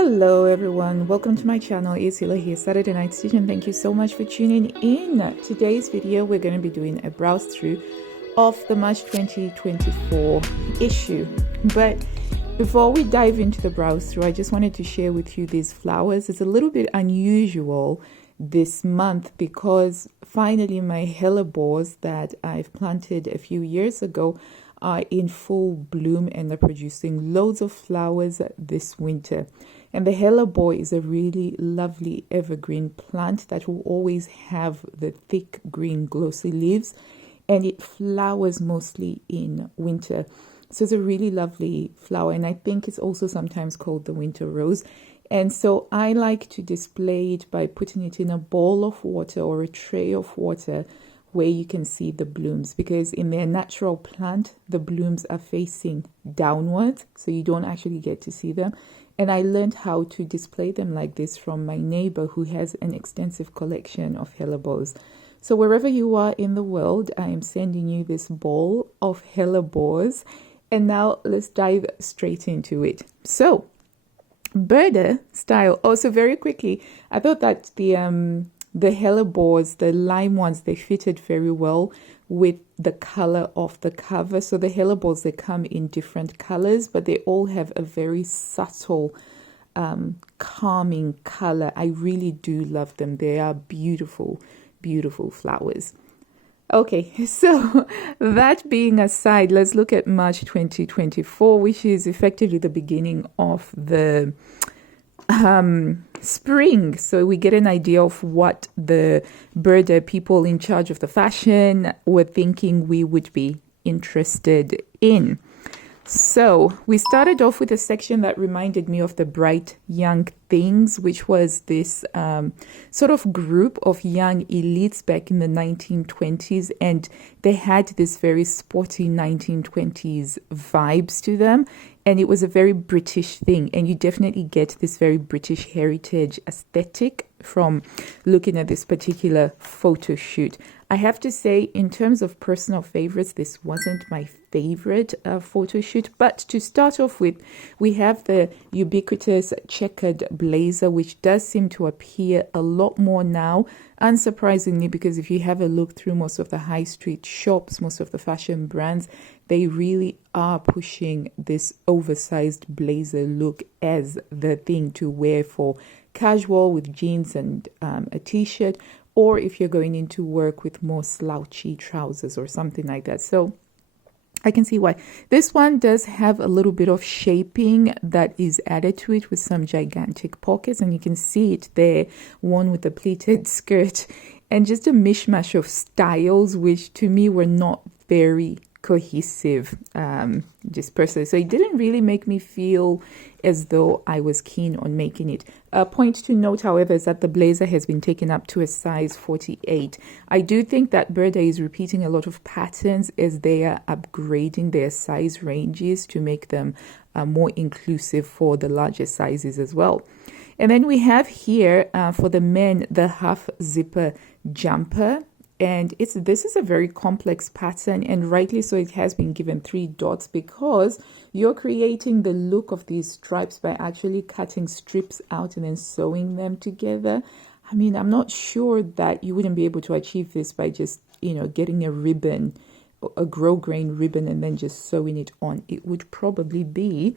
Hello everyone, welcome to my channel. It's Hila here, Saturday Night Stitch, and thank you so much for tuning in. Today's video we're going to be doing a browse through of the March 2024 issue. But before we dive into the browse through, I just wanted to share with you these flowers. It's a little bit unusual this month because finally my hellebores that I've planted a few years ago are in full bloom and are producing loads of flowers this winter. And the hellebore is a really lovely evergreen plant that will always have the thick green glossy leaves, and it flowers mostly in winter. So it's a really lovely flower, and I think it's also sometimes called the winter rose. And so I like to display it by putting it in a bowl of water or a tray of water where you can see the blooms, because in their natural plant the blooms are facing downwards, so you don't actually get to see them. And I learned how to display them like this from my neighbor who has an extensive collection of hellebores. So wherever you are in the world, I am sending you this bowl of hellebores. And now let's dive straight into it. So Burda Style. Also, very quickly, I thought that the hellebores, the lime ones, they fitted very well with the color of the cover. So the hellebores, they come in different colors, but they all have a very subtle calming color. I really do love them. They are beautiful, beautiful flowers. Okay, so that being aside, let's look at March 2024, which is effectively the beginning of the spring. So we get an idea of what the Burda people in charge of the fashion were thinking we would be interested in. So we started off with a section that reminded me of the Bright Young Things, which was this sort of group of young elites back in the 1920s, and they had this very sporty 1920s vibes to them, and it was a very British thing, and you definitely get this very British heritage aesthetic from looking at this particular photo shoot. I have to say, in terms of personal favorites, this wasn't my favorite photo shoot. But to start off with, we have the ubiquitous checkered blazer, which does seem to appear a lot more now, unsurprisingly, because if you have a look through most of the high street shops, most of the fashion brands, they really are pushing this oversized blazer look as the thing to wear for casual with jeans and a t-shirt, or if you're going into work with more slouchy trousers or something like that. So I can see why. This one does have a little bit of shaping that is added to it with some gigantic pockets, and you can see it there, one with the pleated skirt, and just a mishmash of styles, which to me were not very cohesive, just personally. So it didn't really make me feel as though I was keen on making it. A point to note, however, is that the blazer has been taken up to a size 48. I do think that Burda is repeating a lot of patterns as they are upgrading their size ranges to make them more inclusive for the larger sizes as well. And then we have here for the men, the half zipper jumper. And this is a very complex pattern, and rightly so, it has been given 3 dots because you're creating the look of these stripes by actually cutting strips out and then sewing them together. I mean, I'm not sure that you wouldn't be able to achieve this by just, getting a ribbon, a grosgrain ribbon, and then just sewing it on. It would probably be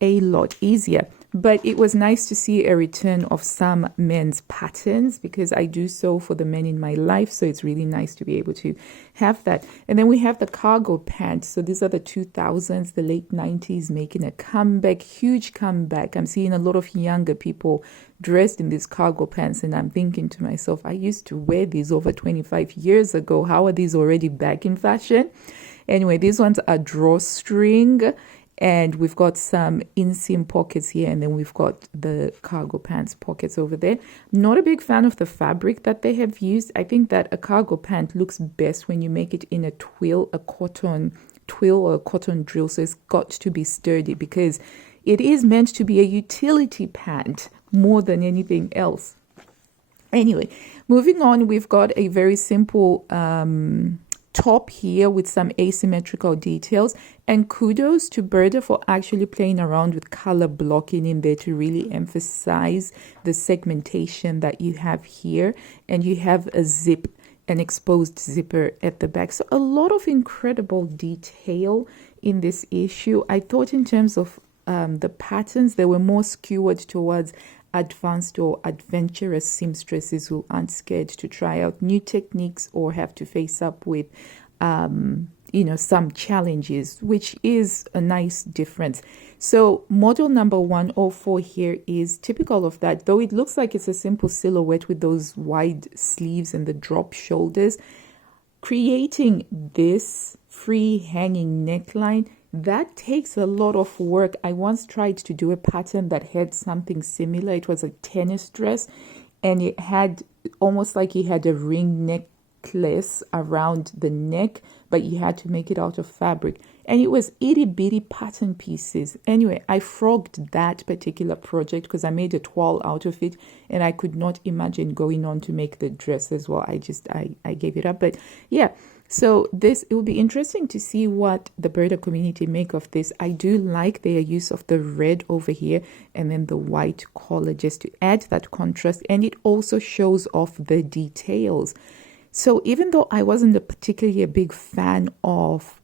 a lot easier. But it was nice to see a return of some men's patterns, because I do sew for the men in my life, so it's really nice to be able to have that. And then we have the cargo pants. So these are the 2000s, the late 90s making a comeback, huge comeback. I'm seeing a lot of younger people dressed in these cargo pants, and I'm thinking to myself, I used to wear these over 25 years ago. How are these already back in fashion? Anyway, these ones are drawstring, and we've got some inseam pockets here, and then we've got the cargo pants pockets over there. Not a big fan of the fabric that they have used. I think that a cargo pant looks best when you make it in a twill, a cotton twill or a cotton drill. So it's got to be sturdy, because it is meant to be a utility pant more than anything else. Anyway, moving on, we've got a very simple top here with some asymmetrical details. And kudos to Burda for actually playing around with color blocking in there to really emphasize the segmentation that you have here. And you have a zip, an exposed zipper at the back. So a lot of incredible detail in this issue. I thought in terms of the patterns, they were more skewered towards advanced or adventurous seamstresses who aren't scared to try out new techniques or have to face up with some challenges, which is a nice difference. So model number 104 here is typical of that, though it looks like it's a simple silhouette with those wide sleeves and the drop shoulders. Creating this free hanging neckline, that takes a lot of work. I once tried to do a pattern that had something similar. It was a tennis dress, and it had almost like you had a ring necklace around the neck, but you had to make it out of fabric. And it was itty bitty pattern pieces. Anyway, I frogged that particular project because I made a toile out of it, and I could not imagine going on to make the dress as well. I gave it up. But yeah, so it will be interesting to see what the Burda community make of this. I do like their use of the red over here and then the white collar just to add that contrast, and it also shows off the details. So even though I wasn't particularly a big fan of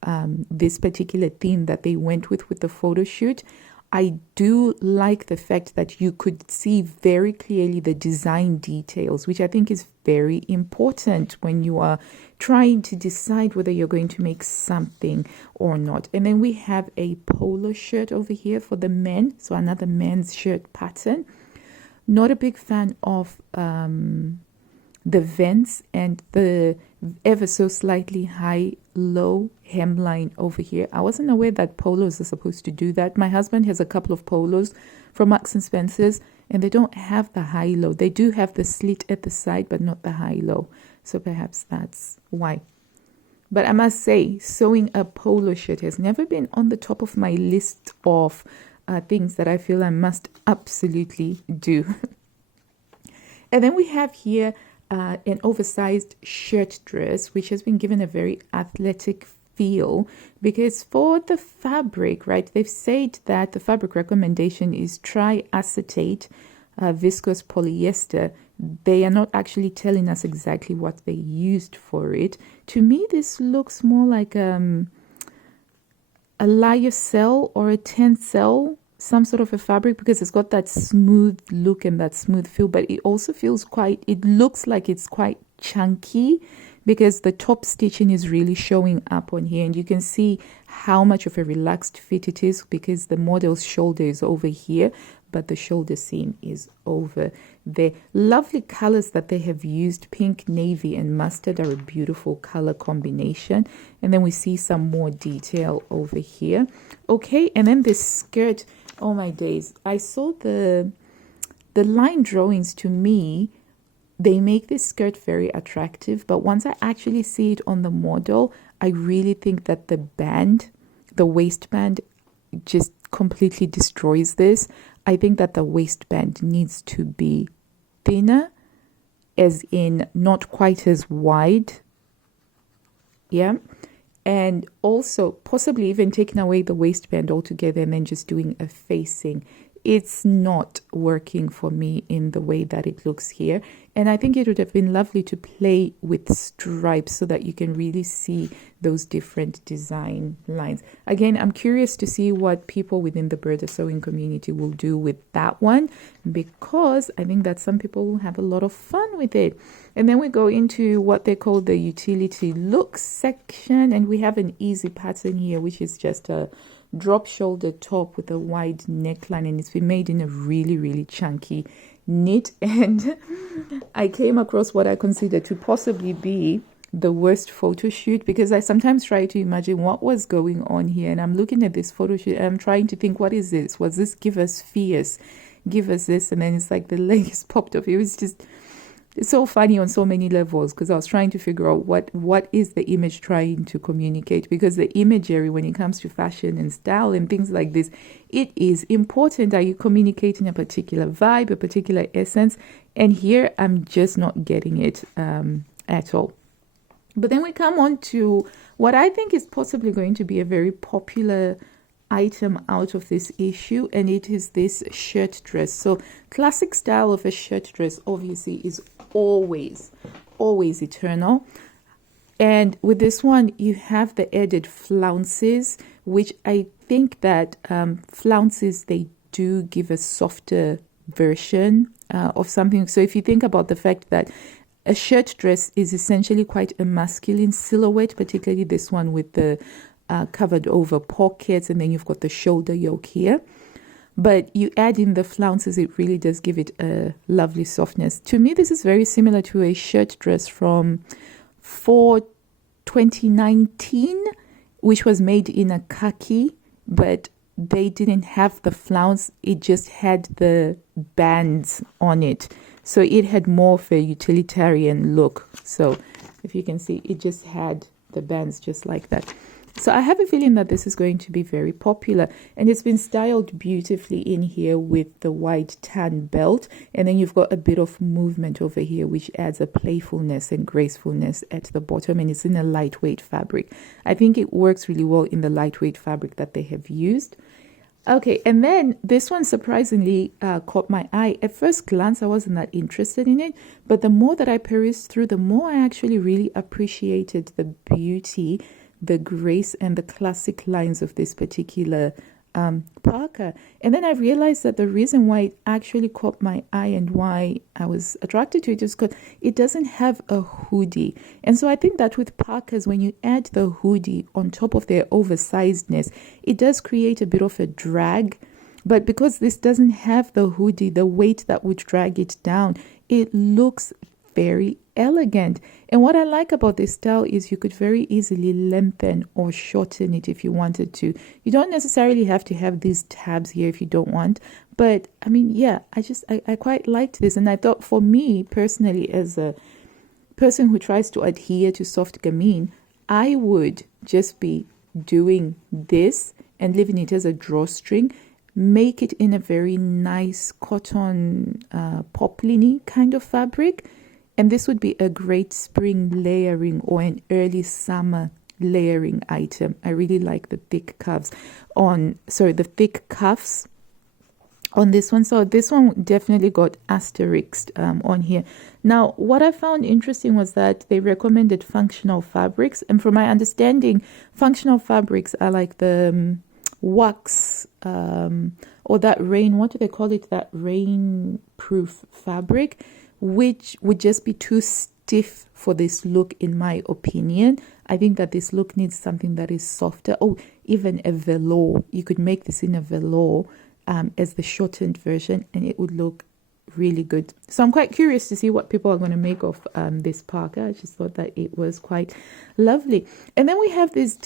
this particular theme that they went with the photo shoot, I do like the fact that you could see very clearly the design details, which I think is very important when you are trying to decide whether you're going to make something or not. And then we have a polo shirt over here for the men, so another men's shirt pattern. Not a big fan of the vents and the ever so slightly high-low hemline over here. I wasn't aware that polos are supposed to do that. My husband has a couple of polos from Marks and Spencer's, and they don't have the high-low. They do have the slit at the side, but not the high-low. So perhaps that's why. But I must say, sewing a polo shirt has never been on the top of my list of things that I feel I must absolutely do. And then we have here an oversized shirt dress, which has been given a very athletic feel, because for the fabric, right, they've said that the fabric recommendation is triacetate viscose polyester. They are not actually telling us exactly what they used for it. To me, this looks more like a lyocell or a tencel, some sort of a fabric, because it's got that smooth look and that smooth feel, but it also feels it looks like it's quite chunky, because the top stitching is really showing up on here, and you can see how much of a relaxed fit it is because the model's shoulder is over here, but the shoulder seam is over there. Lovely colors that they have used. Pink, navy, and mustard are a beautiful color combination. And then we see some more detail over here. Okay, and then this skirt, oh my days. I saw the line drawings. To me, they make this skirt very attractive, but once I actually see it on the model, I really think that the waistband just completely destroys this. I think that the waistband needs to be thinner, as in not quite as wide. Yeah. And also possibly even taking away the waistband altogether and then just doing a facing. It's not working for me in the way that it looks here. And I think it would have been lovely to play with stripes so that you can really see those different design lines. Again, I'm curious to see what people within the Burda sewing community will do with that one, because I think that some people will have a lot of fun with it. And then we go into what they call the utility looks section, and we have an easy pattern here, which is just a drop shoulder top with a wide neckline, and it's been made in a really, really chunky knit. And I came across what I consider to possibly be the worst photo shoot, because I sometimes try to imagine what was going on here, and I'm looking at this photo shoot and I'm trying to think, what is this? Was this give us fierce, give us this? And then it's like the legs popped off. It was just, it's so funny on so many levels, because I was trying to figure out what is the image trying to communicate, because the imagery when it comes to fashion and style and things like this, it is important. Are you communicating a particular vibe, a particular essence? And here I'm just not getting it at all. But then we come on to what I think is possibly going to be a very popular item out of this issue, and it is this shirt dress. So classic style of a shirt dress obviously is always eternal. And with this one, you have the added flounces, which I think that flounces, they do give a softer version of something. So if you think about the fact that a shirt dress is essentially quite a masculine silhouette, particularly this one with the covered over pockets, and then you've got the shoulder yoke here. But you add in the flounces, it really does give it a lovely softness. To me, this is very similar to a shirt dress from for 2019, which was made in a khaki, but they didn't have the flounce. It just had the bands on it. So it had more of a utilitarian look. So if you can see, it just had the bands just like that. So I have a feeling that this is going to be very popular, and it's been styled beautifully in here with the white tan belt, and then you've got a bit of movement over here which adds a playfulness and gracefulness at the bottom, and it's in a lightweight fabric. I think it works really well in the lightweight fabric that they have used. Okay, and then this one surprisingly caught my eye. At first glance, I wasn't that interested in it, but the more that I perused through, the more I actually really appreciated the beauty, the grace, and the classic lines of this particular parka. And then I realized that the reason why it actually caught my eye and why I was attracted to it is because it doesn't have a hoodie. And so I think that with parkas, when you add the hoodie on top of their oversizedness, it does create a bit of a drag. But because this doesn't have the hoodie, the weight that would drag it down, it looks very elegant. And what I like about this style is you could very easily lengthen or shorten it if you wanted to. You don't necessarily have to have these tabs here if you don't want. But I mean, yeah, I quite liked this. And I thought, for me personally, as a person who tries to adhere to soft gamine, I would just be doing this and leaving it as a drawstring. Make it in a very nice cotton poplin-y kind of fabric. And this would be a great spring layering or an early summer layering item. I really like the thick cuffs on this one. So this one definitely got asterisked on here. Now, what I found interesting was that they recommended functional fabrics. And from my understanding, functional fabrics are like the wax or that rain, what do they call it? That rain-proof fabric, which would just be too stiff for this look, in my opinion. I think that this look needs something that is softer. Oh, even a velour. You could make this in a velour as the shortened version, and it would look really good. So I'm quite curious to see what people are going to make of this parka. I just thought that it was quite lovely. And then we have these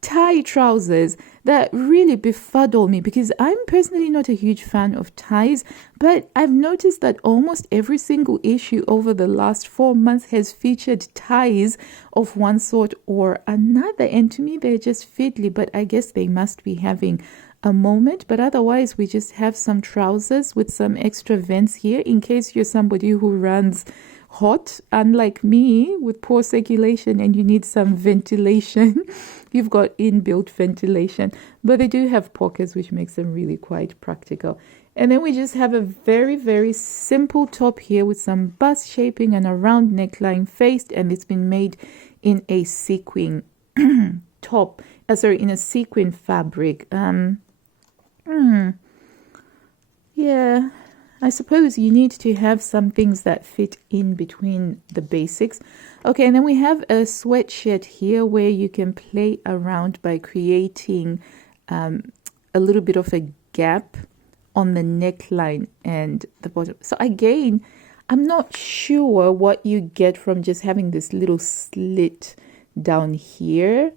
tie trousers that really befuddle me, because I'm personally not a huge fan of ties, but I've noticed that almost every single issue over the last 4 months has featured ties of one sort or another, and to me they're just fiddly, but I guess they must be having a moment. But otherwise, we just have some trousers with some extra vents here in case you're somebody who runs hot, unlike me, with poor circulation, and you need some ventilation. You've got inbuilt ventilation, but they do have pockets, which makes them really quite practical. And then we just have a very, very simple top here with some bust shaping and a round neckline faced, and it's been made in a sequin top, in a sequin fabric. Yeah, I suppose you need to have some things that fit in between the basics. Okay, and then we have a sweatshirt here where you can play around by creating a little bit of a gap on the neckline and the bottom. So again, I'm not sure what you get from just having this little slit down here.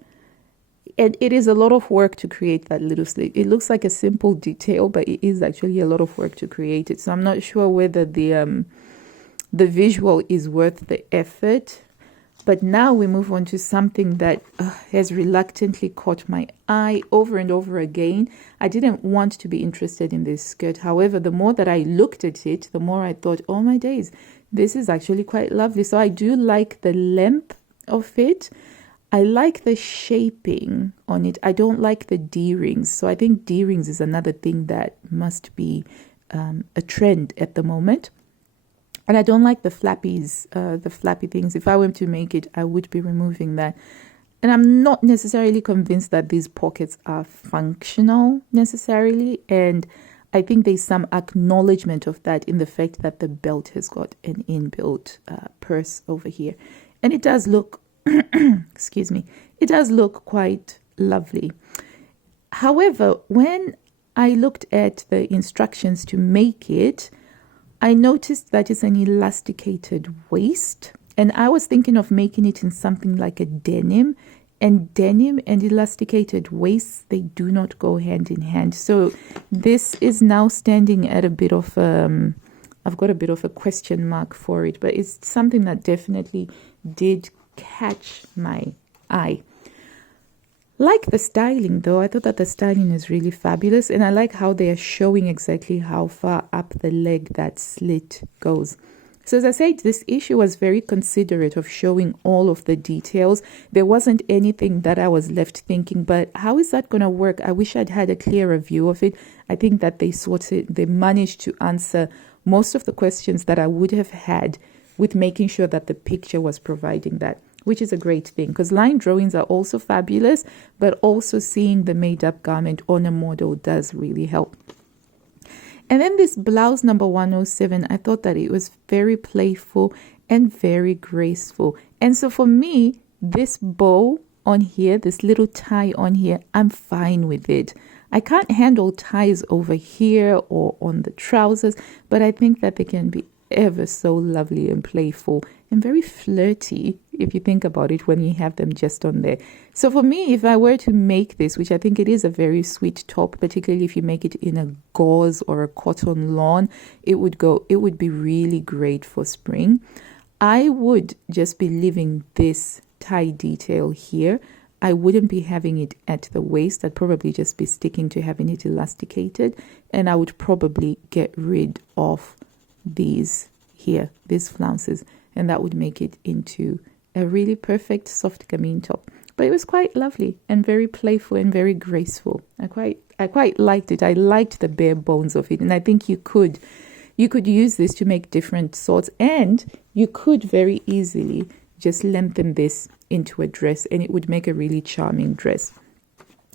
And it is a lot of work to create that little slit. It looks like a simple detail, but it is actually a lot of work to create it. So I'm not sure whether the visual is worth the effort. But now we move on to something that has reluctantly caught my eye over and over again. I didn't want to be interested in this skirt. However, the more that I looked at it, the more I thought, oh my days, this is actually quite lovely. So I do like the length of it. I like the shaping on it. I don't like the D-rings. So I think D-rings is another thing that must be a trend at the moment. And I don't like the flappies, the flappy things. If I were to make it, I would be removing that. And I'm not necessarily convinced that these pockets are functional necessarily. And I think there's some acknowledgement of that in the fact that the belt has got an inbuilt purse over here. And it does look, excuse me, it does look quite lovely. However, when I looked at the instructions to make it, I noticed that it's an elasticated waist. And I was thinking of making it in something like a denim. And denim and elasticated waists, they do not go hand in hand. So this is now standing at a bit of, I've got a bit of a question mark for it. But it's something that definitely did catch my eye. Like the styling though, I thought that the styling is really fabulous. And I like how they are showing exactly how far up the leg that slit goes. So as I said, this issue was very considerate of showing all of the details. There wasn't anything that I was left thinking, but how is that going to work? I wish I'd had a clearer view of it. I think that they managed to answer most of the questions that I would have had with making sure that the picture was providing that, which is a great thing because line drawings are also fabulous, but also seeing the made up garment on a model does really help. And then this blouse number 107, I thought that it was very playful and very graceful. And so for me, this bow on here, this little tie on here, I'm fine with it. I can't handle ties over here or on the trousers, but I think that they can be ever so lovely and playful and very flirty if you think about it when you have them just on there. So for me, if I were to make this, which I think it is a very sweet top, particularly if you make it in a gauze or a cotton lawn, it would be really great for spring. I would just be leaving this tie detail here. I wouldn't be having it at the waist. I'd probably just be sticking to having it elasticated, and I would probably get rid of these flounces, and that would make it into a really perfect soft gamine top. But it was quite lovely and very playful and very graceful. I quite liked it. I liked the bare bones of it, and I think you could use this to make different sorts, and you could very easily just lengthen this into a dress, and it would make a really charming dress.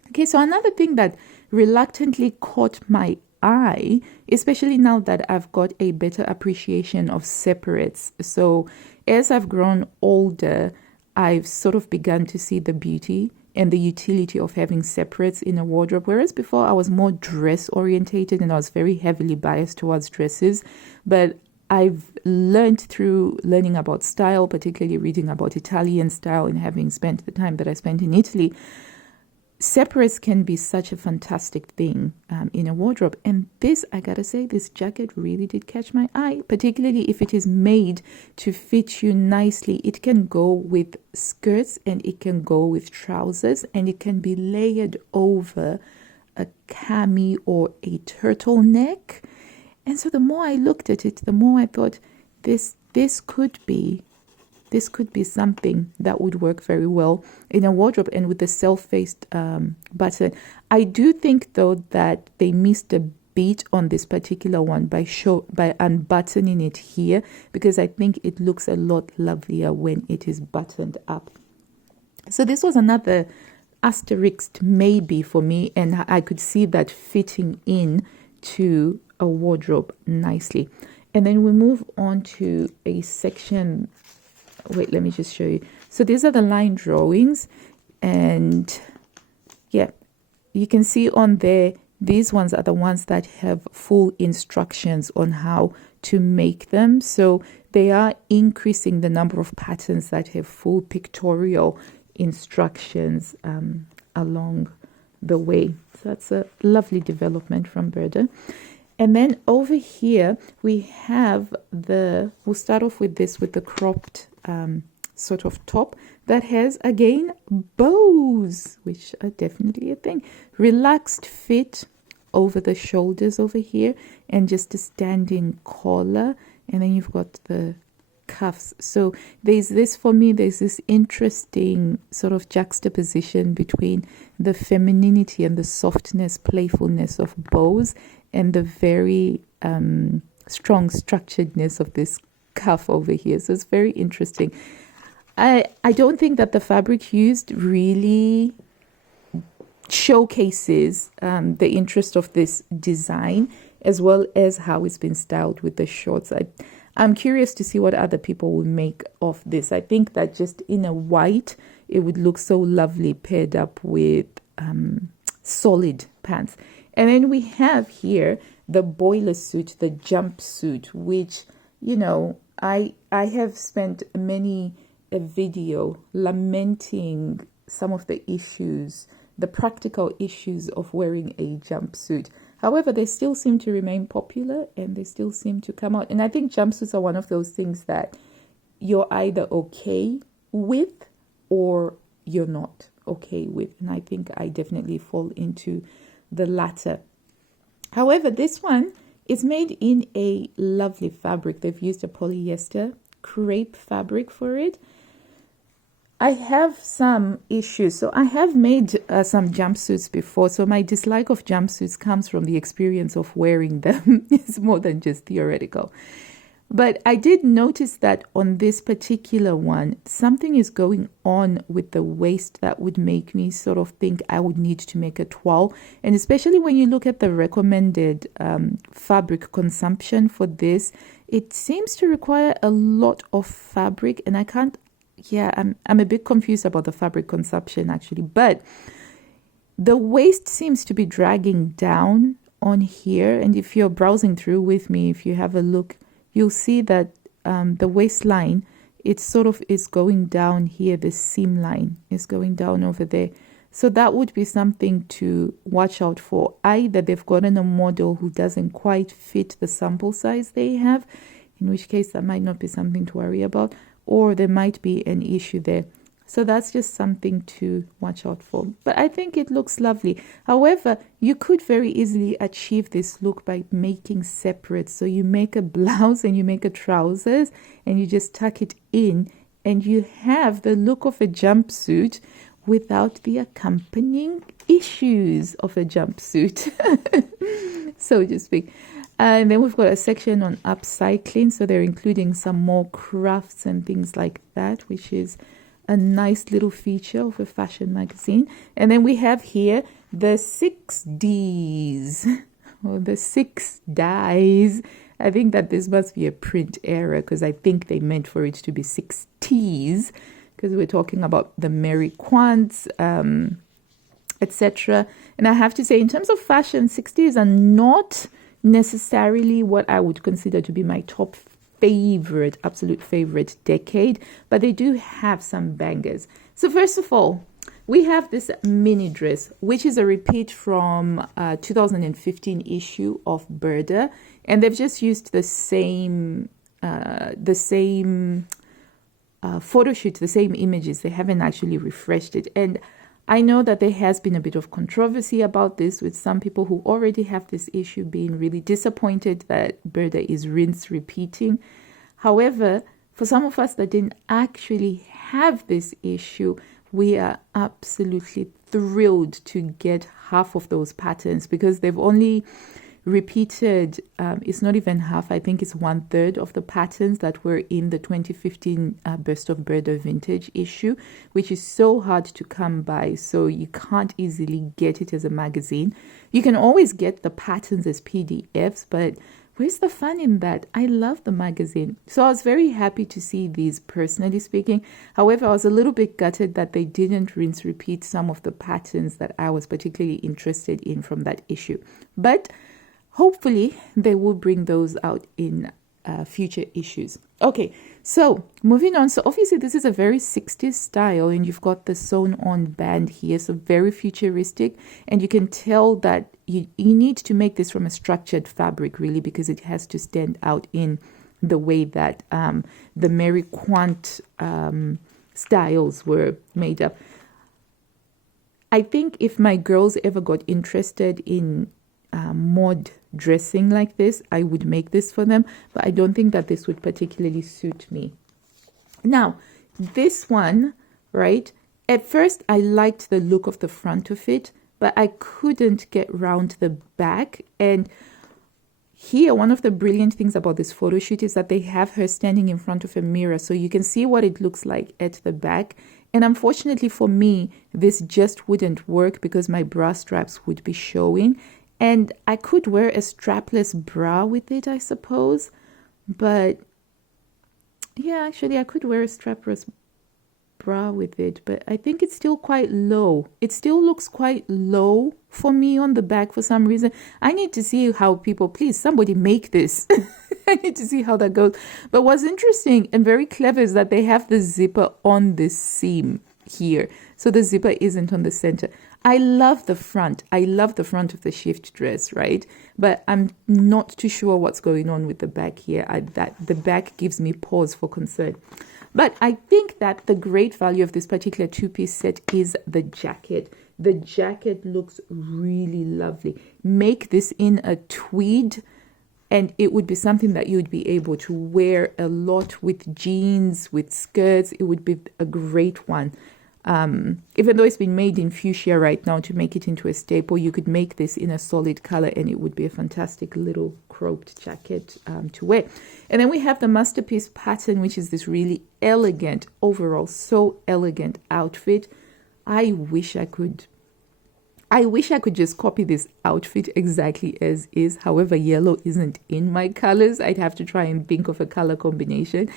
Okay, so another thing that reluctantly caught my eye, especially now that I've got a better appreciation of separates. So as I've grown older, I've sort of begun to see the beauty and the utility of having separates in a wardrobe. Whereas before I was more dress orientated and I was very heavily biased towards dresses. But I've learned through learning about style, particularly reading about Italian style and having spent the time that I spent in Italy, separates can be such a fantastic thing in a wardrobe. And this, I gotta say, this jacket really did catch my eye, particularly if it is made to fit you nicely. It can go with skirts and it can go with trousers, and it can be layered over a cami or a turtleneck. And so the more I looked at it, the more I thought this could be something that would work very well in a wardrobe, and with the self-faced button. I do think though that they missed a beat on this particular one by unbuttoning it here, because I think it looks a lot lovelier when it is buttoned up. So this was another asterisk maybe for me, and I could see that fitting in to a wardrobe nicely. And then we move on to a section. Wait, let me just show you. So these are the line drawings, and yeah, you can see on there, these ones are the ones that have full instructions on how to make them. So they are increasing the number of patterns that have full pictorial instructions along the way. So that's a lovely development from Burda. And then over here, we have we'll start off with this, with the cropped sort of top that has, again, bows, which are definitely a thing. Relaxed fit over the shoulders over here, and just a standing collar. And then you've got the cuffs. So there's this interesting sort of juxtaposition between the femininity and the softness, playfulness of bows, and the very strong structuredness of this cuff over here. So it's very interesting. I don't think that the fabric used really showcases the interest of this design, as well as how it's been styled with the shorts. I'm curious to see what other people will make of this. I think that just in a white, it would look so lovely paired up with solid pants. And then we have here the boiler suit, the jumpsuit, which, you know, I have spent many a video lamenting some of the issues, the practical issues of wearing a jumpsuit. However, they still seem to remain popular and they still seem to come out. And I think jumpsuits are one of those things that you're either okay with or you're not okay with. And I think I definitely fall into the latter. However, this one is made in a lovely fabric. They've used a polyester crepe fabric for it. I have some issues. So I have made some jumpsuits before. So my dislike of jumpsuits comes from the experience of wearing them. It's more than just theoretical. But I did notice that on this particular one, something is going on with the waist that would make me sort of think I would need to make a toile. And especially when you look at the recommended fabric consumption for this, it seems to require a lot of fabric. And I'm a bit confused about the fabric consumption actually. But the waist seems to be dragging down on here. And if you're browsing through with me, if you have a look, you'll see that the waistline, it sort of is going down here. The seam line is going down over there. So that would be something to watch out for. Either they've gotten a model who doesn't quite fit the sample size they have, in which case that might not be something to worry about, or there might be an issue there. So that's just something to watch out for. But I think it looks lovely. However, you could very easily achieve this look by making separate. So you make a blouse and you make a trousers and you just tuck it in and you have the look of a jumpsuit without the accompanying issues of a jumpsuit, so to speak. And then we've got a section on upcycling. So they're including some more crafts and things like that, which is a nice little feature of a fashion magazine. And then we have here the 6Ds, or the 6 dyes. I think that this must be a print error because I think they meant for it to be 6 Ts, because we're talking about the Mary Quants, etc. And I have to say, in terms of fashion, 60s are not necessarily what I would consider to be my top favorite, absolute favorite decade, but they do have some bangers. So first of all, we have this mini dress, which is a repeat from 2015 issue of Burda, and they've just used the same photo shoot, the same images. They haven't actually refreshed it. And I know that there has been a bit of controversy about this, with some people who already have this issue being really disappointed that Burda is rinse repeating. However, for some of us that didn't actually have this issue, we are absolutely thrilled to get half of those patterns, because they've only repeated, it's not even half, I think it's 1/3 of the patterns that were in the 2015 Best of Burda vintage issue, which is so hard to come by. So you can't easily get it as a magazine. You can always get the patterns as PDFs, but where's the fun in that? I love the magazine. So I was very happy to see these, personally speaking. However, I was a little bit gutted that they didn't rinse repeat some of the patterns that I was particularly interested in from that issue. But hopefully, they will bring those out in future issues. Okay, so moving on. So obviously, this is a very 60s style, and you've got the sewn-on band here, so very futuristic. And you can tell that you need to make this from a structured fabric, really, because it has to stand out in the way that the Mary Quant styles were made up. I think if my girls ever got interested in mod dressing like this, I would make this for them, but I don't think that this would particularly suit me. Now, this one, right? At first, I liked the look of the front of it, but I couldn't get round the back. And here, one of the brilliant things about this photo shoot is that they have her standing in front of a mirror, so you can see what it looks like at the back. And unfortunately for me, this just wouldn't work because my bra straps would be showing. And I could wear a strapless bra with it, I suppose. But yeah, actually, I could wear a strapless bra with it, but I think it's still quite low. It still looks quite low for me on the back for some reason. I need to see how people, please, somebody make this. I need to see how that goes. But what's interesting and very clever is that they have the zipper on this seam here. So the zipper isn't on the center. I love the front. I love the front of the shift dress, right? But I'm not too sure what's going on with the back here. The back gives me pause for concern. But I think that the great value of this particular two-piece set is the jacket. The jacket looks really lovely. Make this in a tweed, and it would be something that you would be able to wear a lot with jeans, with skirts. It would be a great one. Even though it's been made in fuchsia right now to make it into a staple, you could make this in a solid color and it would be a fantastic little cropped jacket to wear. And then we have the masterpiece pattern, which is this really elegant, overall so elegant outfit. I wish I could just copy this outfit exactly as is. However, yellow isn't in my colors. I'd have to try and think of a color combination.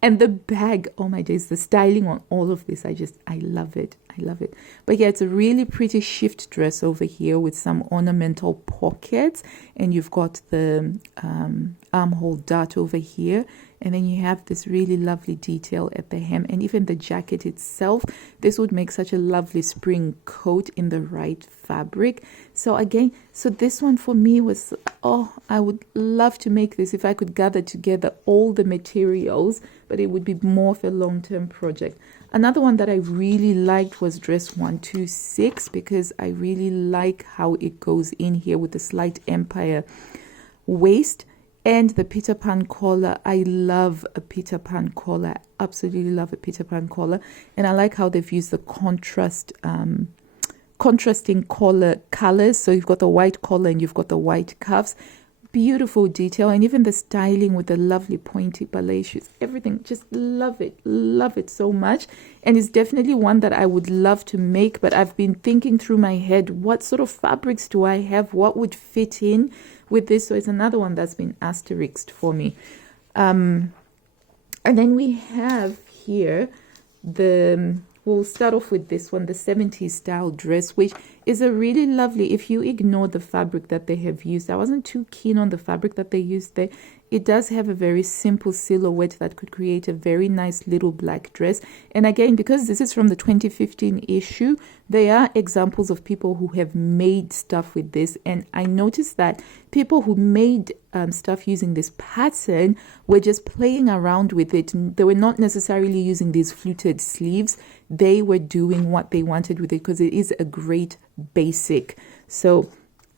And the bag, oh my days, the styling on all of this, I love it. I love it. But yeah, it's a really pretty shift dress over here with some ornamental pockets. And you've got the armhole dart over here. And then you have this really lovely detail at the hem. And even the jacket itself, this would make such a lovely spring coat in the right fabric. So again, so this one for me was, oh, I would love to make this if I could gather together all the materials, but it would be more of a long-term project. Another one that I really liked was dress 126 because I really like how it goes in here with the slight empire waist. And the Peter Pan collar. I love a Peter Pan collar. Absolutely love a Peter Pan collar. And I like how they've used the contrasting collar colors. So you've got the white collar and you've got the white cuffs. Beautiful detail. And even the styling with the lovely pointy ballet shoes. Everything. Just love it. Love it so much. And it's definitely one that I would love to make. But I've been thinking through my head, what sort of fabrics do I have? What would fit in with this? So it's another one that's been asterisked for me. And then we have here we'll start off with this one, the 70s style dress, which is a really lovely, if you ignore the fabric that they have used, I wasn't too keen on the fabric that they used there. It does have a very simple silhouette that could create a very nice little black dress. And again, because this is from the 2015 issue, there are examples of people who have made stuff with this. And I noticed that people who made stuff using this pattern were just playing around with it. They were not necessarily using these fluted sleeves. They were doing what they wanted with it because it is a great basic. So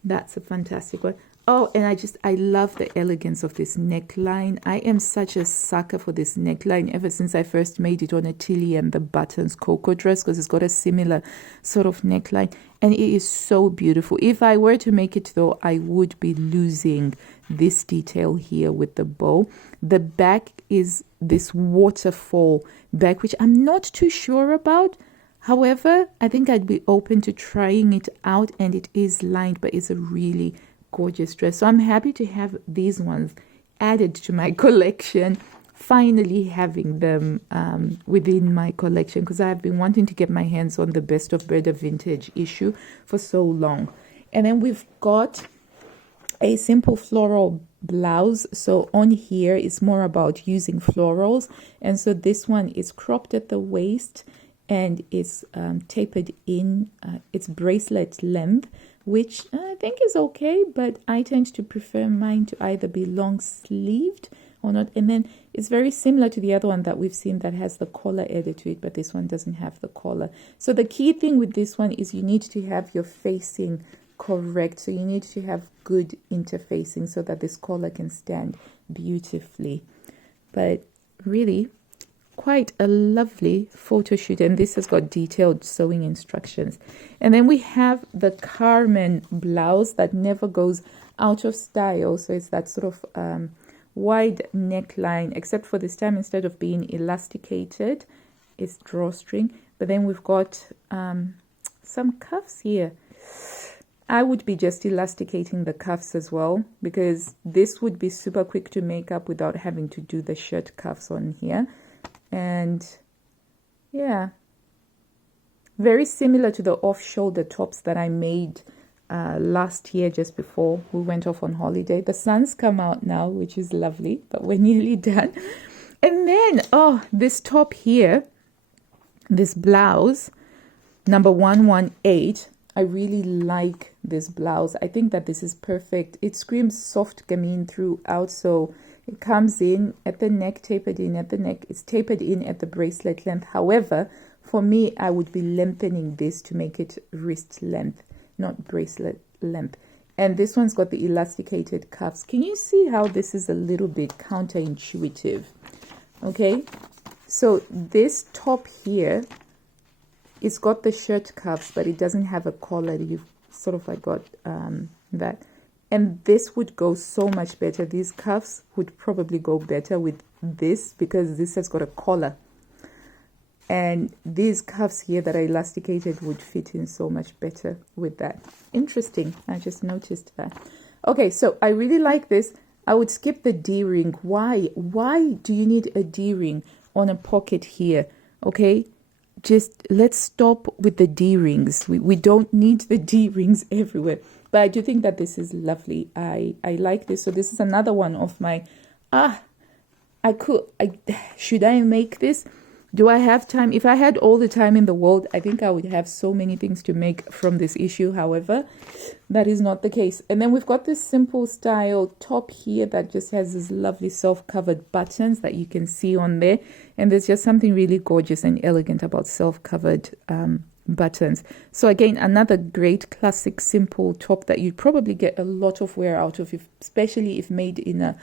that's a fantastic one. Oh, and I love the elegance of this neckline. I am such a sucker for this neckline ever since I first made it on a Tilly and the Buttons Cocoa dress because it's got a similar sort of neckline. And it is so beautiful. If I were to make it though, I would be losing this detail here with the bow. The back is this waterfall back, which I'm not too sure about. However, I think I'd be open to trying it out, and it is lined, but it's a really gorgeous dress. So I'm happy to have these ones added to my collection, finally having them within my collection, because I have been wanting to get my hands on the Best of Burda vintage issue for so long. And then we've got a simple floral blouse. So on here it's more about using florals, and so this one is cropped at the waist and it's tapered in. It's bracelet length, which I think is okay, but I tend to prefer mine to either be long sleeved or not. And then it's very similar to the other one that we've seen that has the collar added to it, but this one doesn't have the collar. So the key thing with this one is you need to have your facing correct. So you need to have good interfacing so that this collar can stand beautifully. But really quite a lovely photo shoot, and this has got detailed sewing instructions. And then we have the Carmen blouse that never goes out of style. So it's that sort of wide neckline, except for this time, instead of being elasticated, it's drawstring. But then we've got some cuffs here. I would be just elasticating the cuffs as well, because this would be super quick to make up without having to do the shirt cuffs on here. And yeah, very similar to the off-shoulder tops that I made last year, just before we went off on holiday. The sun's come out now, which is lovely, but we're nearly done. And then, oh, this top here, this blouse, number 118, I really like this blouse. I think that this is perfect. It screams soft gamine throughout, so it comes in at the neck, tapered in at the neck. It's tapered in at the bracelet length. However, for me, I would be lengthening this to make it wrist length, not bracelet length. And this one's got the elasticated cuffs. Can you see how this is a little bit counterintuitive? Okay, so this top here, it's got the shirt cuffs, but it doesn't have a collar. You've sort of like got that. And this would go so much better. These cuffs would probably go better with this, because this has got a collar. And these cuffs here that are elasticated would fit in so much better with that. Interesting. I just noticed that. Okay, so I really like this. I would skip the D-ring. Why? Why do you need a D-ring on a pocket here? Okay, just let's stop with the D-rings. We don't need the D-rings everywhere. But I do think that this is lovely. I like this. So this is another one of my, should I make this? Do I have time? If I had all the time in the world, I think I would have so many things to make from this issue. However, that is not the case. And then we've got this simple style top here that just has this lovely self-covered buttons that you can see on there. And there's just something really gorgeous and elegant about self-covered buttons. So again, another great classic simple top that you'd probably get a lot of wear out of, especially if made in a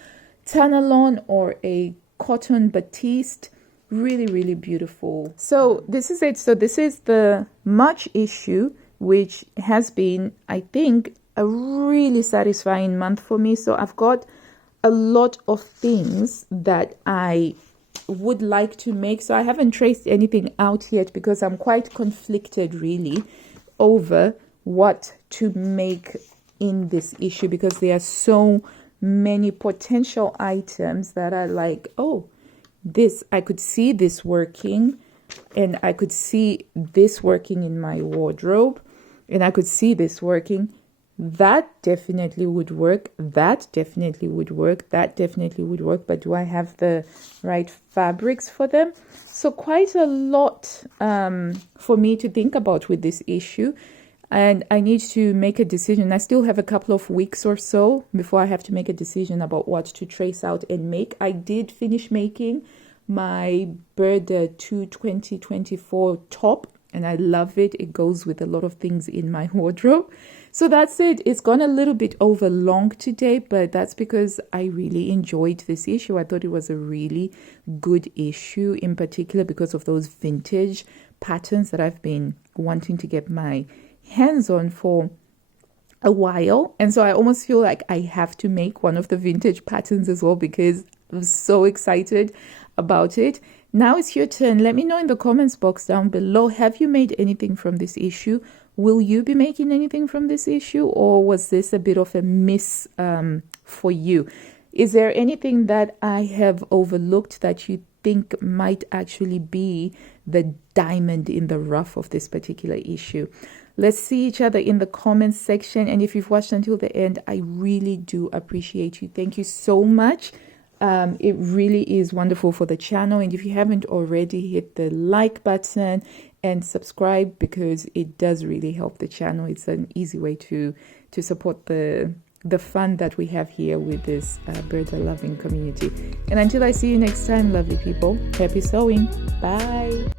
tanalon or a cotton batiste. Really, really beautiful. So this is it. So this is the March issue, which has been, I think, a really satisfying month for me. So I've got a lot of things that I would like to make. So I haven't traced anything out yet, because I'm quite conflicted really over what to make in this issue, because there are so many potential items that are like, oh, this, I could see this working, and I could see this working in my wardrobe, and I could see this working. That definitely would work. That definitely would work. That definitely would work. But do I have the right fabrics for them? So quite a lot for me to think about with this issue. And I need to make a decision. I still have a couple of weeks or so before I have to make a decision about what to trace out and make. I did finish making my Burda 2024 top, and I love it. It goes with a lot of things in my wardrobe. So that's it. It's gone a little bit over long today, but that's because I really enjoyed this issue. I thought it was a really good issue, in particular because of those vintage patterns that I've been wanting to get my hands on for a while. And so I almost feel like I have to make one of the vintage patterns as well, because I'm so excited about it. Now it's your turn. Let me know in the comments box down below. Have you made anything from this issue? Will you be making anything from this issue, or was this a bit of a miss for you? Is there anything that I have overlooked that you think might actually be the diamond in the rough of this particular issue? Let's see each other in the comments section. And if you've watched until the end, I really do appreciate you. Thank you so much. It really is wonderful for the channel. And if you haven't already, hit the like button and subscribe, because it does really help the channel. It's an easy way to support the fun that we have here with this Burda loving community. And until I see you next time, lovely people, happy sewing. Bye.